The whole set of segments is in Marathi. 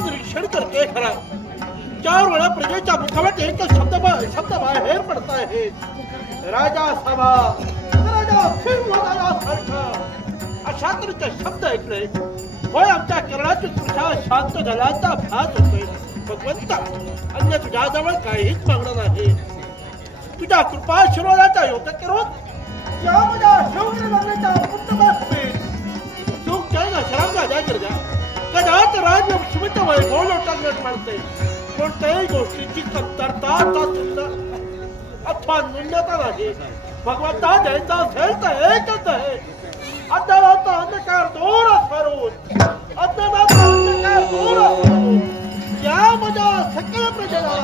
निरीक्षण करते खरा 4 वेळा प्रजेच्या मुखावर एकच शब्द बाहेर पडत आहे राजा सभा राजा सिंहसारखा अशा तऱ्हेचे शब्द ऐकले होय आमच्या केरळाची तुझ्या शांत झाल्याचा भास होतोय भगवंता अन्य तुझ्याजवळ काहीच मागणं नाही तुझ्या कृपा आशीर्वादाचा योग्य करून या माझ्या शौर्य लागण्याच्या पुण्यभास्मे सुख जय शराब राजा गिरजा कदाच राजवंशीच वैभव लोटांगण मानते कोणत्याही गोष्टीची कमतरता अथवा न्यूनता नाही भगवंता द्यायचा असेल तर एकच आहे अज्ञानाचा अंधकार दूर करून अज्ञानाचा अंधकार दूर करून या माझ्या सकल प्रजेला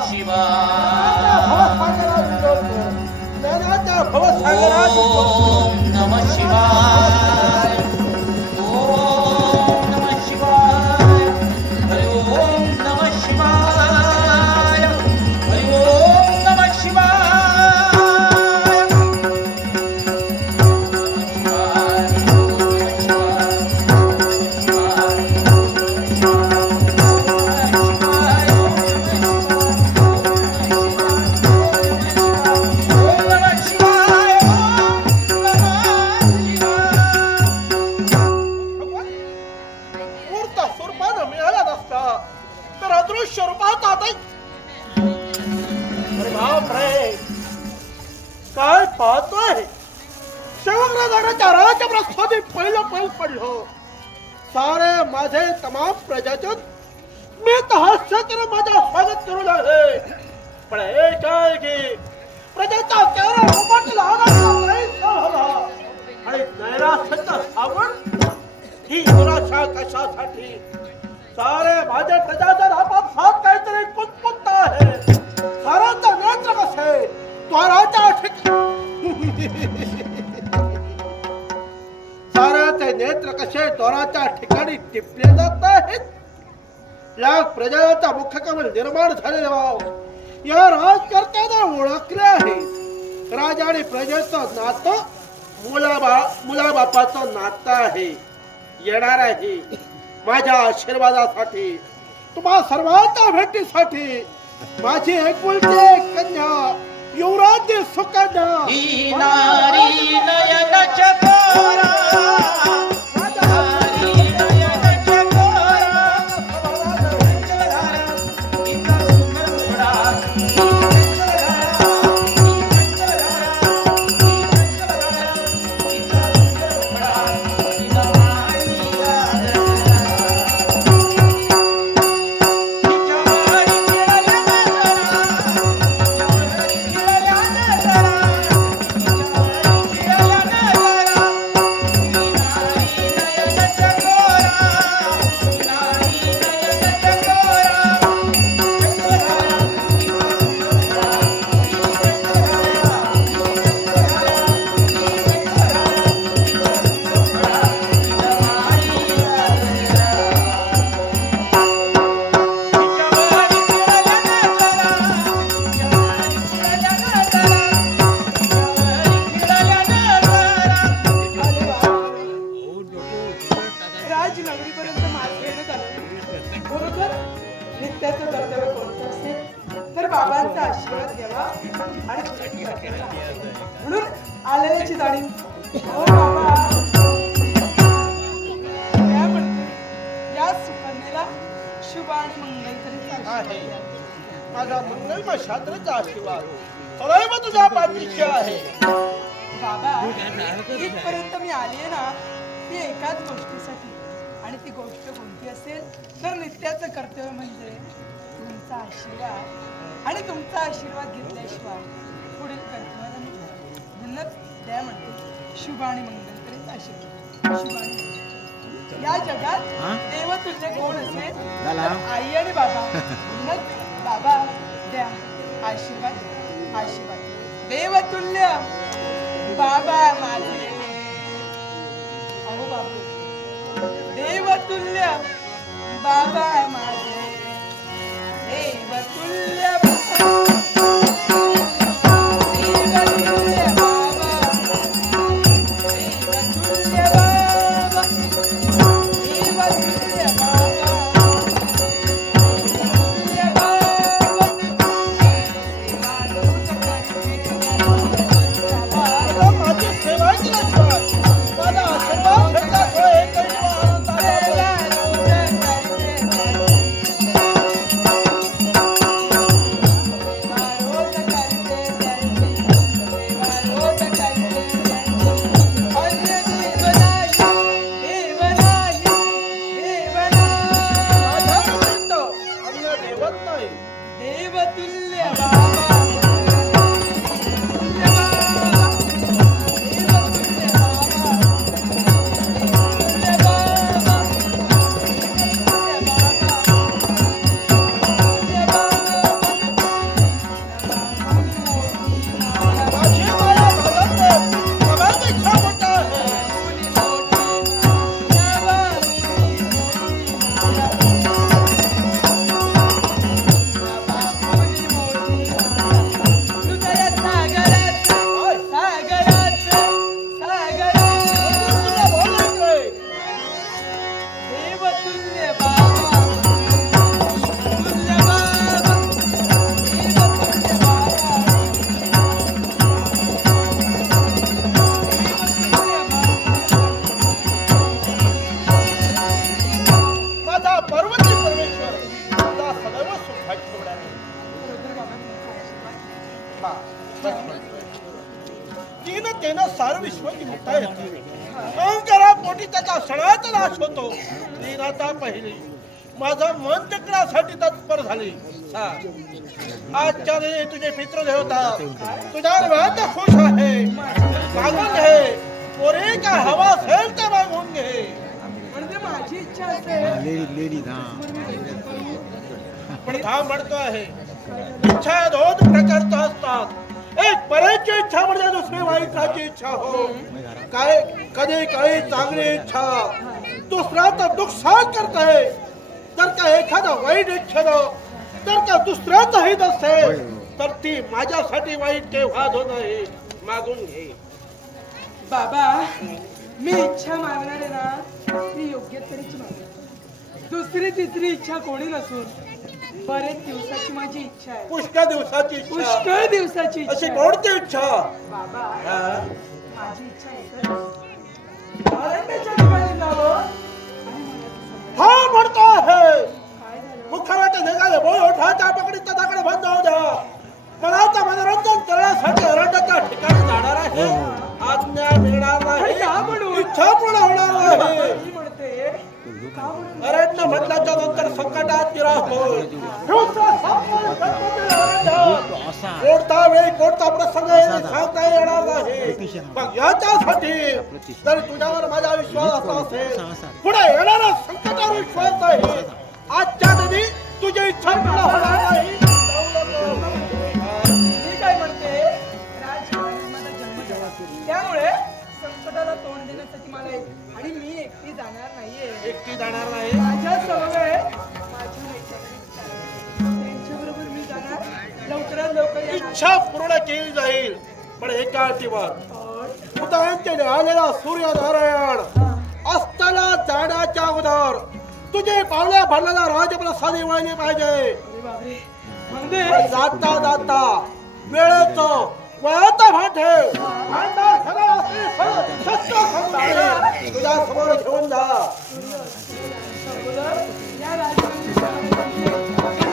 ज्ञानाच्या भवसागरात नमः शिवाय सारे माझे तमाम प्रजाजन मी हास्य करून माझा स्वागत करू लागले पण एक आहे की प्रजेचा चेहरा उमटला आणि नैराश्याचा सावण ही निराशा कशासाठी सारे माझे प्रजाजन आपापसात काहीतरी कुचकुचत आहे सारांचा नेत्र कसे द्वाराच्या साराचे नेत्र कसे द्वाराच्या ठिकाणी टिपले जात आहेत या प्रजाचा मुख्य कमल निर्माण झालेले भाव या राजकर्त्यांना ओळखले आहे राजा आणि प्रजेचं नातं मुलाबापाचं नातं आहे येणार आहे माझ्या आशीर्वादासाठी तुम्हा सर्वांच्या भेटीसाठी माझी एकुलती कन्या युवराज सुकन्या नित्याचं कर्तव्य कोणतं असेल तर बाबांचा आशीर्वाद घ्यावा आणि पुढे करावे. म्हणून आलेल्याची जाणीव. हो बाबा, काय म्हणते या सुकन्येला शुभ आणि मंगल तरी आहे. माझा मंगलमय शास्त्राचा आशीर्वाद सदैव तुझ्या पाठीशी आहे. बाबा, इथपर्यंत मी आली ना ती एकाच गोष्टीसाठी, आणि ती गोष्ट कोणती असेल तर नित्याचं कर्तव्य म्हणजे तुमचा आशीर्वाद, आणि तुमचा आशीर्वाद घेतल्याशिवाय पुढील कर्तव्याला मी म्हणूनच त्या म्हणते शुभ आणि मंगल करीत आशीर्वाद. शुभ आणि मंगल. या जगात देवतुल्य कोण असेल तर आई आणि बाबा. म्हणूनच बाबा द्या आशीर्वाद, आशीर्वाद. देवतुल्य बाबा माझे. अहो बाबू, देवतुल्य बाबा माझे. देवतुल्य देवतुल्य बाबा. देवतुल्य बाबा. देवतुल्य बाबा. देवतुल्य बाबा. आता माझी सेवा केल्याशिवाय माझा आशीर्वाद घेतल्याशिवाय एकही आनंद आला नाही. माझ्या व्यतिरिक्त अन्य देवत नाही. देवतुल्य बाबा. देवतुल्य बाबा. देवतुल्य बाबा. देवतुल्य बाबा. देवतुल्य बाबा. माझी माया भागवते. बघायची इच्छा मोठा आहे. तुला बोलायचं रे. माझा पर्वती परमेश्वर तुझा सदैव सुखाची ठेवला आहे. हा, बस, बस, बस. तीन तेनं सारं विश्व निमित्ता येते. अहंकारा पोटी त्याचा सणाचा नाश होतो. तीन आता पहिली माझं मन टिकण्यासाठी तत्पर झाली. हा. आजच्या दिनी तुझे पितृदेवता तुझ्यावर व्याज खुश आहे. मागून घे. पोरी का हवा असेल ते मागून घे. म्हणजे माझी इच्छा असेल पण हा म्हणतो आहे इच्छा दोन प्रकारच्या असतात. एक पराची इच्छा म्हणजे दुसरी वाईटाची इच्छा. हो काय कधी काही चांगली इच्छा दुसरा तर नुकसान करते. तर का एखादा वाईट इच्छेनं तर का दुसऱ्याचं हित असेल तर ती माझ्यासाठी वाईट केव्हा नाही. मागून घे. बाबा, मी इच्छा मागणार आहे ना ती योग्य तऱ्हेची मागणार. दुसरी तिसरी इच्छा कोणी नसून बरेच दिवसाची माझी इच्छा आहे. पुष्कळ दिवसाची इच्छा. पुष्कळ दिवसाची अशी इच्छा आहे. कोणती इच्छा? बाबा, हा? माझी इच्छा एकच. अरण्याच्या ठिकाणी जावं आणि मला ती समजा. हा म्हणतो आहे काय झालं? मुखावाटे निघाले बोल ओठाच्या पकडीत त्याच्याकडे बंद होऊ द्या. मनाचं मनोरंजन करण्यासाठी अरण्याच्या ठिकाणी जाणार आहे. आज्ञा मिळणार नाही. का म्हणून? इच्छा पूर्ण होणार नाही. मी म्हणते का म्हणून? अरण्य म्हटल्याच्या नंतर संकटात गिरा होय. कोणता वेळी कोणता प्रसंग येईल सांगता येणार नाही. मग याच्यासाठी जर तुझ्यावर माझा विश्वास असा असेल पुढे येणारा संकटावर विश्वास नाही. आजच्या दिनी तुझी इच्छा पूर्ण होणार नाही. मी काय म्हणते राजकारणात माझा जन्म झाला त्यामुळे संकटाला तोंड देण्यासाठी मला आणि मी एकटी जाणार नाहीये. एकटी जाणार नाही. माझ्या समवेत माझी मैत्रिणी त्यांच्याबरोबर मी जाणार. लवकरात लवकर या. इच्छा पूर्ण केली जाईल पण एका अटीवर उदयांचे आलेला सूर्यनारायण अस्ताला जाण्याच्या अगोदर तुझे पावल्या भरलेला राजप्रसादी वळले पाहिजे. अरे बापरे म्हणजे जाता जाता वेळेचं वयाचा भान ठेव. भांडार सगळं असले शस्त्र खंडाळे तुझ्या समोर घेऊन जा. अगोदर या राजकारणी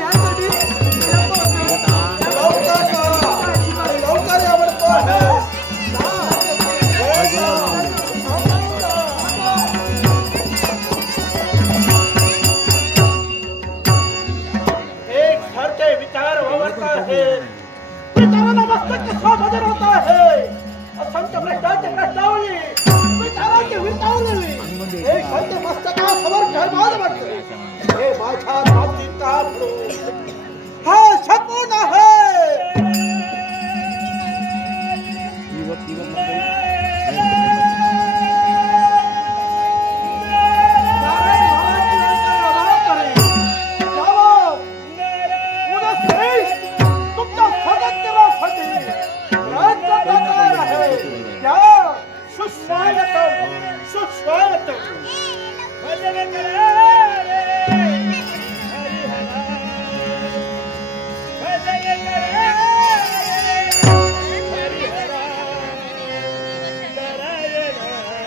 यासाठी विलंब होतोय. लवकर जा आणि लवकर यावर तो आहे. एक सारखे विचार वावरत आहेत. विचारांना मस्तक स्वाधीन होत आहे. असंख्य भ्रष्टाची प्रश्नावली विचारांची विचारलेली एक सारखे मस्तकासमोर ठरवायला वाटते. हे माझ्या बाबतीत हा शकुन आहे. तुमच्या स्वागत करण्यासाठी राज्य प्रकार आहे. या सुस्वागतम सुस्वागतम. भजन करा रे हरिहरा. भजन करा रे हरिहरा. नारायण.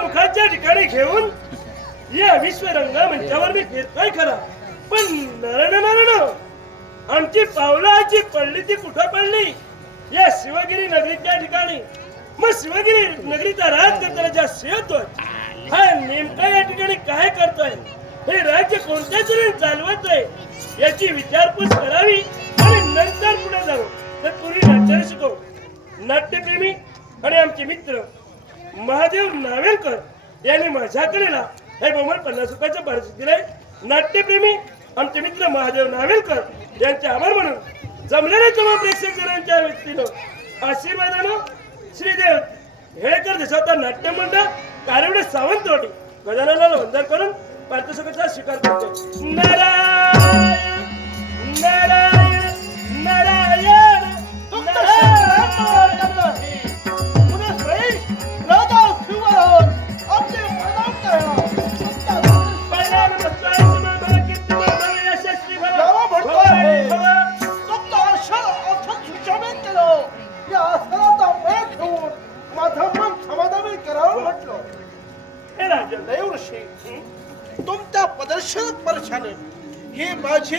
मुखाच्या ठिकाणी घेऊन या विश्वरंगा मंचावर मी फिरतोय खरा, पण नारायण आमची पावलाची पडली ती कुठं पडली? या शिवगिरी नगरीच्या ठिकाणी. मग शिवगिरी नगरीचा राज करताना ज्या शेतोय हा नेमका या ठिकाणी काय करतोय हे राज्य कोणत्या तरी चालवत आहे याची विचारपूस करावी आणि नंतर पुढे जाऊ. तर पूर्वी नाट्याला शिकव. नाट्यप्रेमी आणि आमचे मित्र महादेव नावेलकर यांनी माझ्याकडे हे बहुमान 50 रुपयाचं पारितोषिक दिलंय. नाट्यप्रेमी आमचे मित्र महादेव नावेलकर यांचे आभार म्हणून जमलेल्या सर्व प्रेक्षक जणांच्या व्यक्तीनं आशीर्वादानं श्रीदेव हेळकर देशाचा नाट्य मंडळ कारवडे सावंतवाडी गजाननाला वंदन करून पारितोषिकाचा स्वीकार करतो. नारायण नारायण नारायण तुमच्या प्रदर्शन स्पर्शाने ही माझी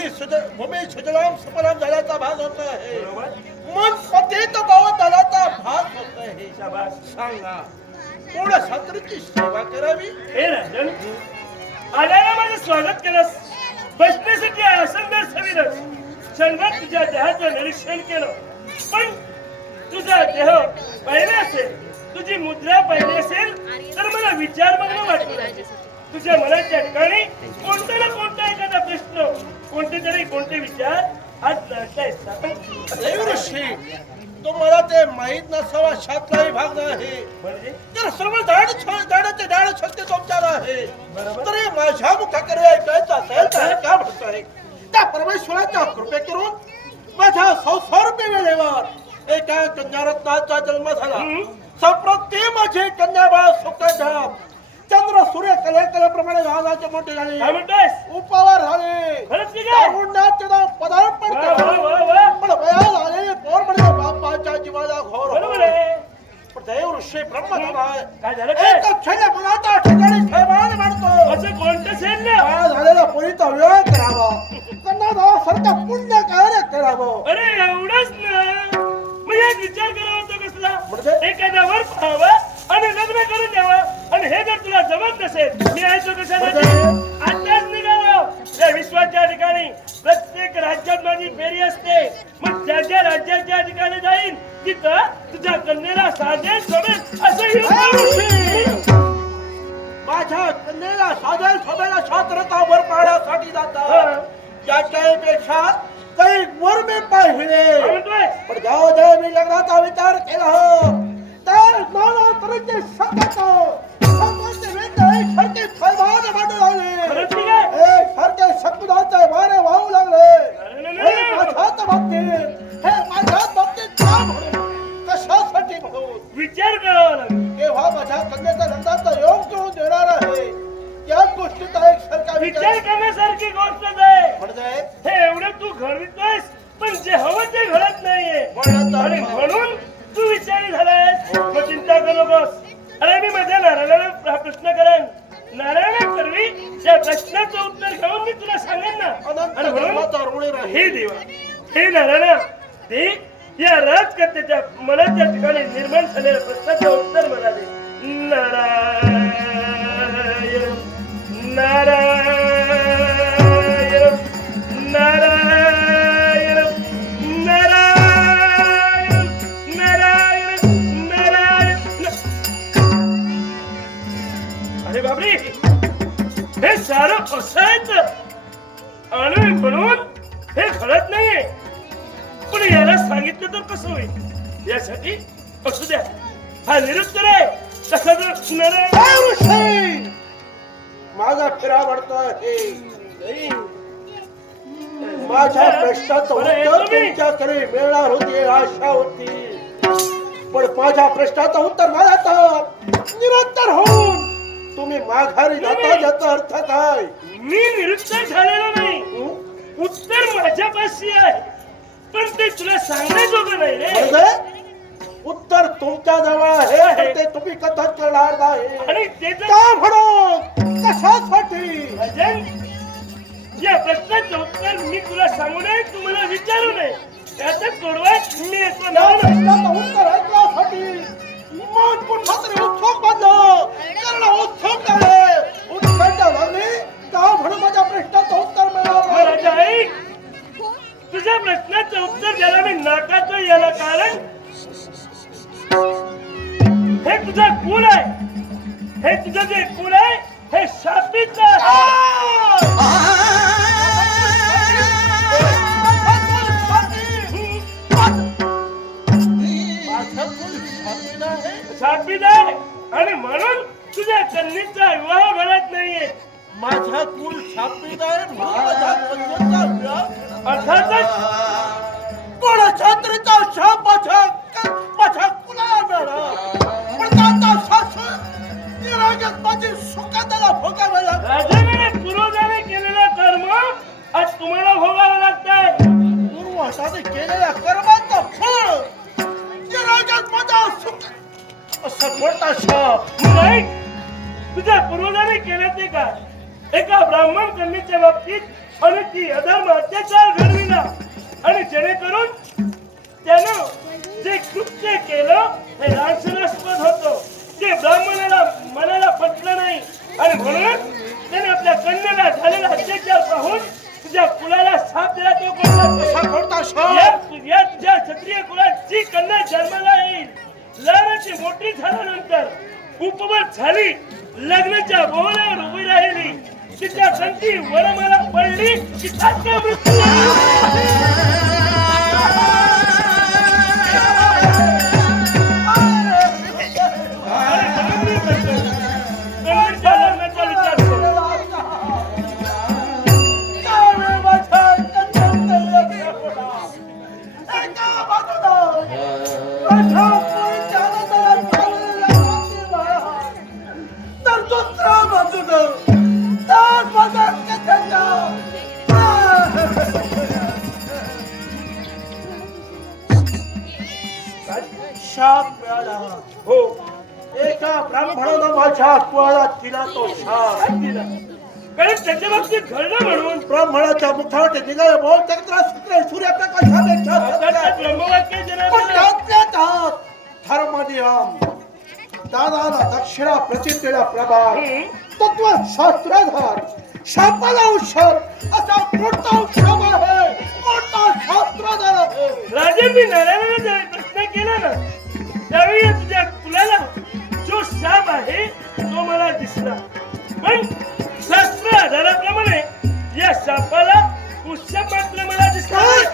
भूमी सुजलाम सुफलाम झाल्याचा भास होत आहे. मन पतित पावत झाल्याचा भास होत आहे. सांगा कोण शास्त्रीची सेवा करावी. हे राजन आल्याला माझं स्वागत केलंस. बसण्यासाठी आसनदार सविरस क्षणभर तुझ्या देहाचं निरीक्षण केलं. पण तुझा देह पाहिला असेल, तुझी मुद्रा पाहिली असेल तर मला विचार बघणं वाटलं. तुझ्या मनाच्या ठिकाणी कोणता ना कोणता एखादा प्रश्न, कोणते विचार आज ऋषी तुम्हाला ते माहित नसावा शातलाही भाग नाही. तर सर्व झाडाचे झाड शक्ती तुमच्याला आहे. तरी माझ्या मुखाकडे ऐकायचं असेल तर काय म्हणतोय त्या परमेश्वराच्या कृपे करून माझ्या संसारूपी वेळेवर एका कन्यारत्नाचा जन्म झाला. संप्रती माझे कन्याबाळ सुखधाम चंद्र सूर्य कलेप्रमाणे झाडाचे मोठे झाले. काय म्हणतोस? उपवार झाले. खरंच की काय? पदार्पण पण वया झाले पोर म्हणजे बापाच्या जीवाला घोर. बरोबर आहे. पण देव ऋषी ब्रह्म झालाय. काय झालं काय? एक छेल्या मुलाचा ठिकाणी थैमान मांडतो. असं कोणतं सेन ना? काय झालेला पुरीचा विवाह करावा. कन्या सारखा पुण्य कार्य करावं. अरे एवढंच ना. मग एक विचार करावा होता कसला? म्हणजे? एखाद्यावर पाहावं आणि लग्न करून द्यावं. आणि हे जर तुला जमत नसेल मी यायचो कशासाठी? आताच निघालो. त्या विश्वाच्या ठिकाणी प्रत्येक राज्यात माझी फेरी असते. मग ज्या ज्या राज्याच्या ठिकाणी जाईन तिथं तुझ्या कन्येला साधेल सोबत असं माझ्या कन्येला साधेल सोबेला शास्त्रतावर पाहण्यासाठी जातात. त्याच्यापेक्षा काही वर मी पाहिले. म्हणतोय पण जेव्हा मी लग्नाचा विचार केला तर नाना तऱ्हेचे शकत खरंच की काय? सारखे शकुनाचे वारे वाहू लागले. अरे माझ्याच बाबतीत का म्हणून कशासाठी म्हणून विचार करावा लागेल. केव्हा माझ्या कन्याचा नंदाचा योग घेऊन देणार आहे याच गोष्टीचा एक सरकार विचार करण्यासारखी गोष्ट आहे. म्हणजे हे एवढं तू घडवितोयस पण जे हवं ते घडत नाहीये. आणि म्हणून तू विचारी झालायस. मग चिंता करू नकोस. अरे मी माझ्या नारायणाला प्रश्न करेन. नारायण करवी या प्रश्नाचं उत्तर घेऊन मी तुला सांगेन ना. आणि म्हणून हे देवा हे नारायण ते या राजकर्त्याच्या मनाच्या ठिकाणी निर्माण झालेल्या प्रश्नाचं उत्तर मला दे. नारायण नारायण नारायण नारायण नारायण नारायण. अरे बापरे हे सारं असायचं आणि म्हणून हे घडत नाहीये. पण याला सांगितलं तर कसं होईल? यासाठी असू द्या हा निरुत्तर आहे. तसा जर माझा फिरा वाढतोय. माझ्या प्रश्नाचं उत्तर तुमच्याकडे मिळणार होती आशा होती. पण माझ्या प्रश्नाचं उत्तर मला निरुत्तर होऊन तुम्ही माघारी जाता याचा अर्थ काय? मी निरुत्तर झालेलो नाही. उत्तर माझ्यापाशी आहे पण ते तुला सांगण्याजोगं नाही रे. उत्तर तुमच्या जवळ आहे पण ते तुम्ही कथन करणार नाही. आणि ते का म्हणून कशासाठी? भजन या प्रश्नाचं उत्तर मी तुला सांगू नये तुम्हाला विचारू नये. त्यातच सोडवाय मी येतो ना. उत्तर ऐकण्यासाठी मन पुन्हा तरी उत्सुक बनलं. कारण उत्सुक झाले उत्सुक लागली का म्हणून तुझ्या प्रश्नाचं उत्तर द्यायला मी नाकाचं याला कारण हे तुझं कुल आहे. हे तुझं जे कुल आहे हे शापित शापित आहे आणि म्हणून तुझ्या कन्येचा विवाह घडत नाहीये. माझा कुल शापित आहे. माझा कन्येचा विवाह अर्थातच कोणाच्या तरीचा शाप माझ्या कुलाला मिळाला. पण आता सासू निरागस माझी सुखाताला भोगावे लागते. राजाने पूर्वजाने केलेलं कर्म आज तुम्हाला भोगावं लागतंय. पूर्वजाने केलेल्या कर्माचं फळ निरागस माझा सुख असं कोणता शाप. नाही, तुझ्या पूर्वजाने केले ते का एका ब्राह्मण कन्येच्या बाबतीत आणि ती अधर्म अत्याचार घडविला आणि जेणेकरून त्यानं जे कृत्य केलं हे लांछनास्पद होतं. ते ब्राह्मणाला मनाला पटलं नाही आणि म्हणून त्याने आपल्या कन्येला झालेला अत्याचार पाहून तुझ्या कुलाला शाप दिला. तो कोणता शाप? या तुझ्या क्षत्रिय कुलाची कन्या जन्माला येईल. लहानाची मोठी झाल्यानंतर उपवत झाली, लग्नाच्या बोहल्यावर उभी राहिली, तिच्या कंठी वरमाला पडली की त्याचा मृत्यू लग्नाचा विचार करू. तर दुसरा बाजूनं तर बदलते त्याच्या शाप मिळाला. हो, एका ब्राह्मणानं माझ्या कुळाला दिला तो शाप. दिला. कारण त्याच्या बाबतीत घडलं म्हणून ब्राह्मणाच्या मुखावर निघाले बोल सूर्यप्रकाशापेक्षा आता ब्रह्मवाक्य जनार्दन धर्मनियम दादाला दक्षिणा प्रतिष्ठेला प्रभाव हम्म. तत्वशास्त्राधार शापाला उत्सर असा कोणता उत्सव आहे. कोणता शास्त्राधार आहे. राजांनी नारायणाला ज्यावेळी प्रश्न केला ना त्यावेळी या तुझ्या कुलाला जो शाप आहे तो मला दिसला. पण शास्त्र आधाराप्रमाणे या शापाला उत्सव मात्र मला दिसला नाही.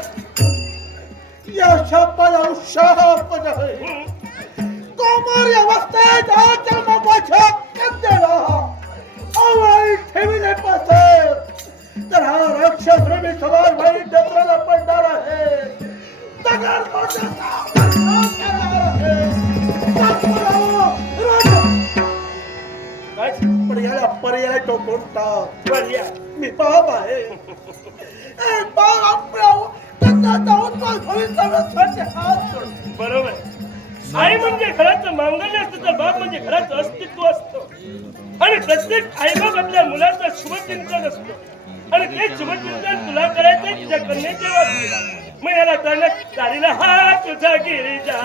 या शापाला उत्साह नाही. हम्म. कोमर अवस्थेत हा जन्म माझ्या कन्येला अवैध ठेविले पसेल तर हा राक्षसप्रेमी समाज वाईट डबराला पडणार आहे. दगड मोडण्याचा प्रयत्न करणार आहे. काय पण याला पर्याय तो कोणता. पर्याय मी बाप आहे. एक बाप आपल्या कन्याचा उज्ज्वल भवितव्यासाठी हात जोडतो. बरोबर. आई म्हणजे घराचं मांगल्य असतं तर बाप म्हणजे घराचं अस्तित्व असतं आणि प्रत्येक आईबाप आपल्या मुलाचं शुभचिंतन असतं आणि ते शुभचिंतन तुला करायचंय तुझ्या कन्येच्या बाबतीला. मग याला करण्यात चालीला हा तुझा गिरिजा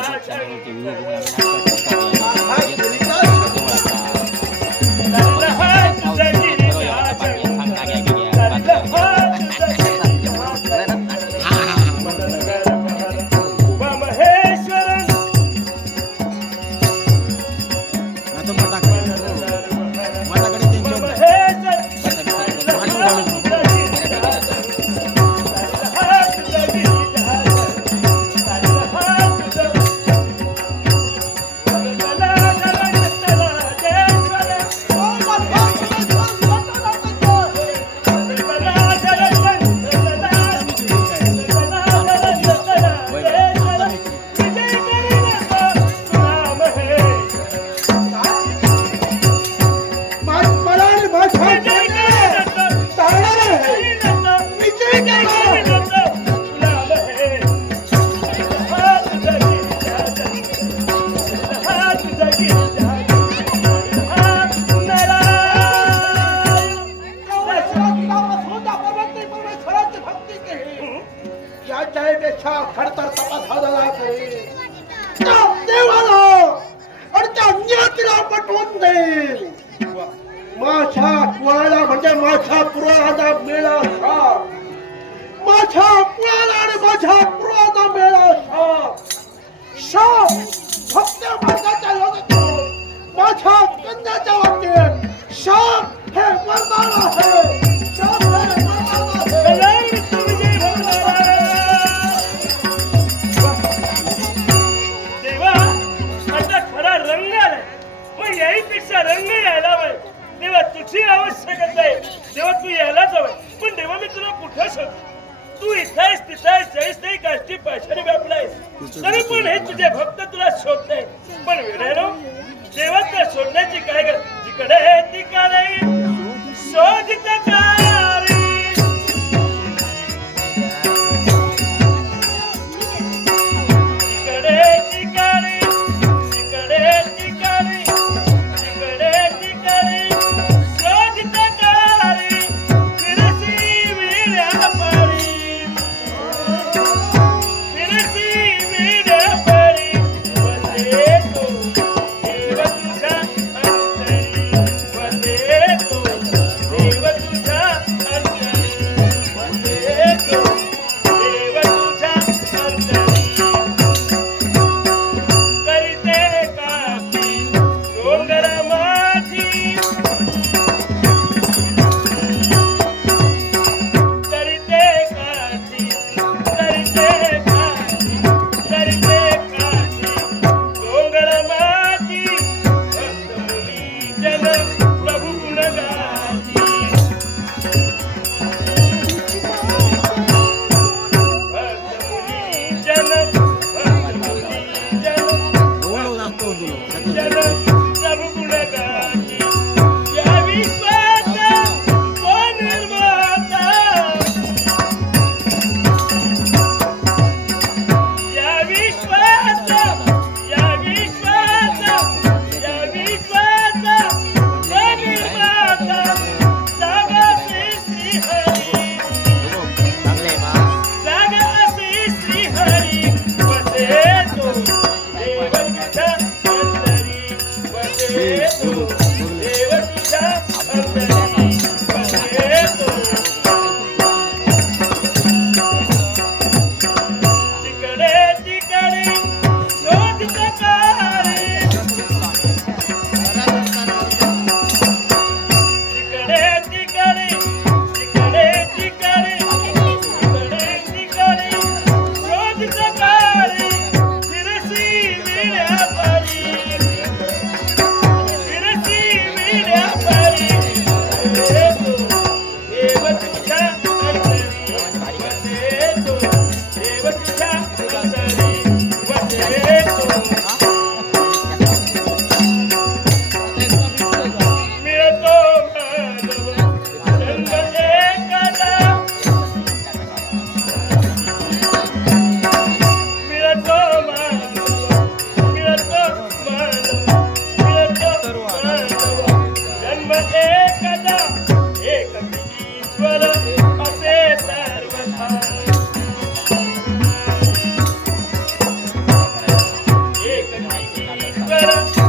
खडतर तपास झाला करेल. त्या देवाला आणि त्या नियतीला पटवून देईल. माझ्या कुळाला म्हणजे माझ्या पुराणाचा मेळा माझ्या कुळाला आणि शोधते पण वेळेनो देवाचं शोधण्याची काय गरज जिकडे तिकडे शोधित कारी जिकडे तिकडे जिकडे तिकडे जिकडे तिकडे शोधित कारी फिरसी विड्या परी फिरसी विड्या परी वसे तो देव तुझ्या अंतरी वसे तो देव तुझ्या अंतरी वसे तो देव तुझ्या अंतरी करीते काठी डोंगर माझी करीते काठी करीते काठी करीते काठी डोंगर माझी भक्त मुनी जन प्रभु गुण गाती भक्त मुनी जन जन प्रभु गुण गाती या विश्वाचा कोण निर्माता या विश्वाचा या विश्वाचा या विश्वाचा कोण निर्माता जागा श्री हरी जागा श्री हरी वसे तो देव तुझ्या अंतरी वसे तो देव तुझ्या अंतरी वसे तो तिकडे तिकडे शोधित कारी तिकडे तिकडे तिकडे तिकडे तिकडे तिकडे शोधित कारी फिरसी विड्या परी फिरसी विड्या परी वसे तो देव तुझ्या अंतरी वसे तो देव तुझ्या अंतरी वसे तो मिळतो मानव जन्म एकदा मिळतो मानव मिळतो मानव मिळतो मानव जन्म एकदा एक ईश्वर असे सर्वथा एक ईश्वर